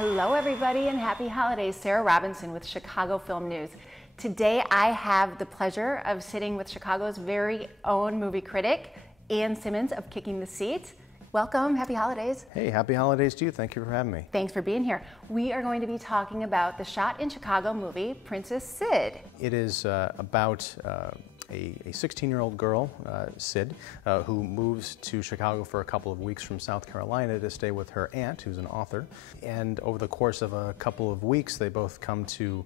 Hello everybody and happy holidays. Sarah Robinson with Chicago Film News. Today I have the pleasure of sitting with Chicago's very own movie critic, Simmons of Kicking the Seat. Welcome, happy holidays. Hey, happy holidays to you. Thank you for having me. Thanks for being here. We are going to be talking about the shot in Chicago movie, Princess Sid. It is about a 16-year-old girl, Sid, who moves to Chicago for a couple of weeks from South Carolina to stay with her aunt, who's an author. And over the course of a couple of weeks, they both come to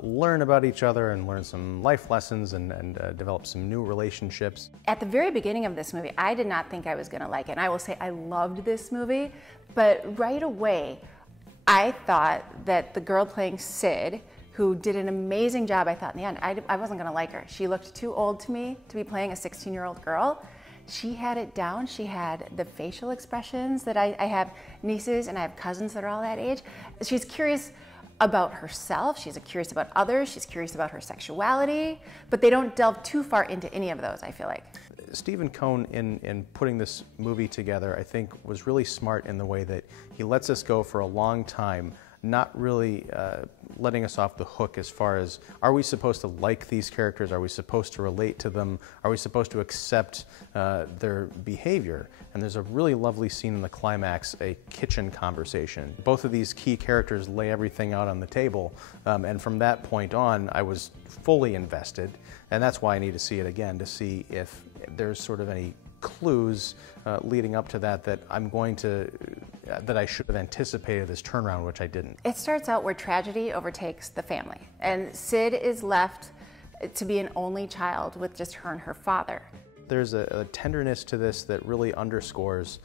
learn about each other and learn some life lessons and develop some new relationships. At the very beginning of this movie, I did not think I was going to like it. And I will say I loved this movie, but right away, I thought that the girl playing Sid, who did an amazing job, I thought in the end, I wasn't gonna like her. She looked too old to me to be playing a 16-year-old girl. She had it down. She had the facial expressions that I have nieces and I have cousins that are all that age. She's curious about herself, she's curious about others, she's curious about her sexuality, but they don't delve too far into any of those, I feel like. Stephen Cohn, in putting this movie together, I think was really smart in the way that he lets us go for a long time, not really letting us off the hook as far as, are we supposed to like these characters? Are we supposed to relate to them? Are we supposed to accept their behavior? And there's a really lovely scene in the climax, a kitchen conversation. Both of these key characters lay everything out on the table, and from that point on, I was fully invested, and that's why I need to see it again, to see if there's sort of any clues leading up to that that I should have anticipated this turnaround, which I didn't. It starts out where tragedy overtakes the family, and Sid is left to be an only child with just her and her father. There's a tenderness to this that really underscores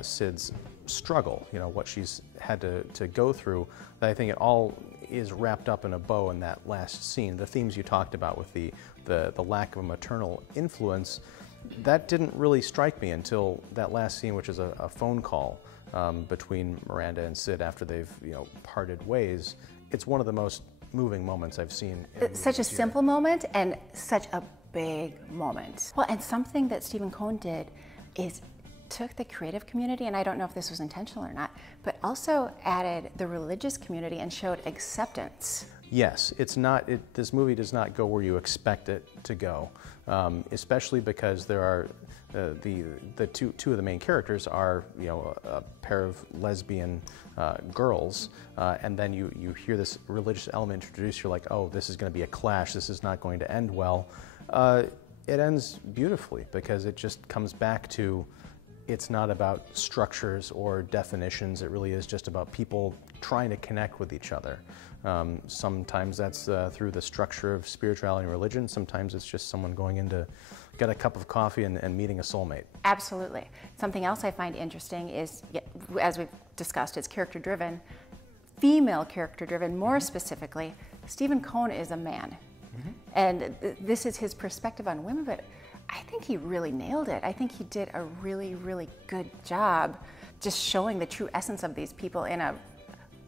Sid's struggle, you know, what she's had to go through, that I think it all is wrapped up in a bow in that last scene. The themes you talked about with the lack of a maternal influence, that didn't really strike me until that last scene, which is a phone call between Miranda and Sid after they've parted ways. It's one of the most moving moments I've seen. It's such a simple moment and such a big moment. Well, and something that Stephen Cohn did is took the creative community, and I don't know if this was intentional or not, but also added the religious community and showed acceptance. Yes, it's not. This movie does not go where you expect it to go, especially because there are the two of the main characters are a pair of lesbian girls, and then you hear this religious element introduced. You're like, oh, this is going to be a clash. This is not going to end well. It ends beautifully because it just comes back to, it's not about structures or definitions. It really is just about people trying to connect with each other. Sometimes that's through the structure of spirituality and religion. Sometimes it's just someone going in to get a cup of coffee and meeting a soulmate. Absolutely. Something else I find interesting is, as we've discussed, it's character-driven, female character-driven. More specifically, Stephen Cohn is a man. Mm-hmm. And this is his perspective on women, but I think he really nailed it. I think he did a really, really good job just showing the true essence of these people in a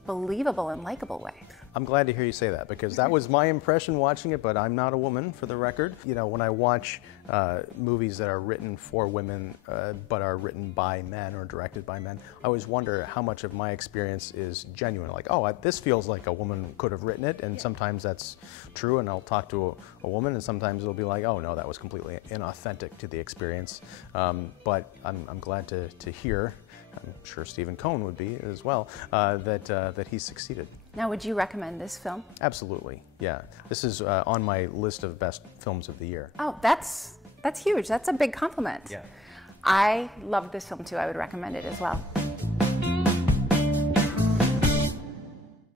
believable and likable way. I'm glad to hear you say that, because that was my impression watching it, but I'm not a woman, for the record. You know, when I watch movies that are written for women but are written by men or directed by men, I always wonder how much of my experience is genuine. Like, oh, this feels like a woman could have written it, and sometimes that's true, and I'll talk to a woman, and sometimes it'll be like, oh no, that was completely inauthentic to the experience. But I'm glad to hear, I'm sure Stephen Cohn would be as well, that he's succeeded. Now, would you recommend this film? Absolutely, yeah. This is on my list of best films of the year. Oh, that's huge. That's a big compliment. Yeah. I loved this film too. I would recommend it as well.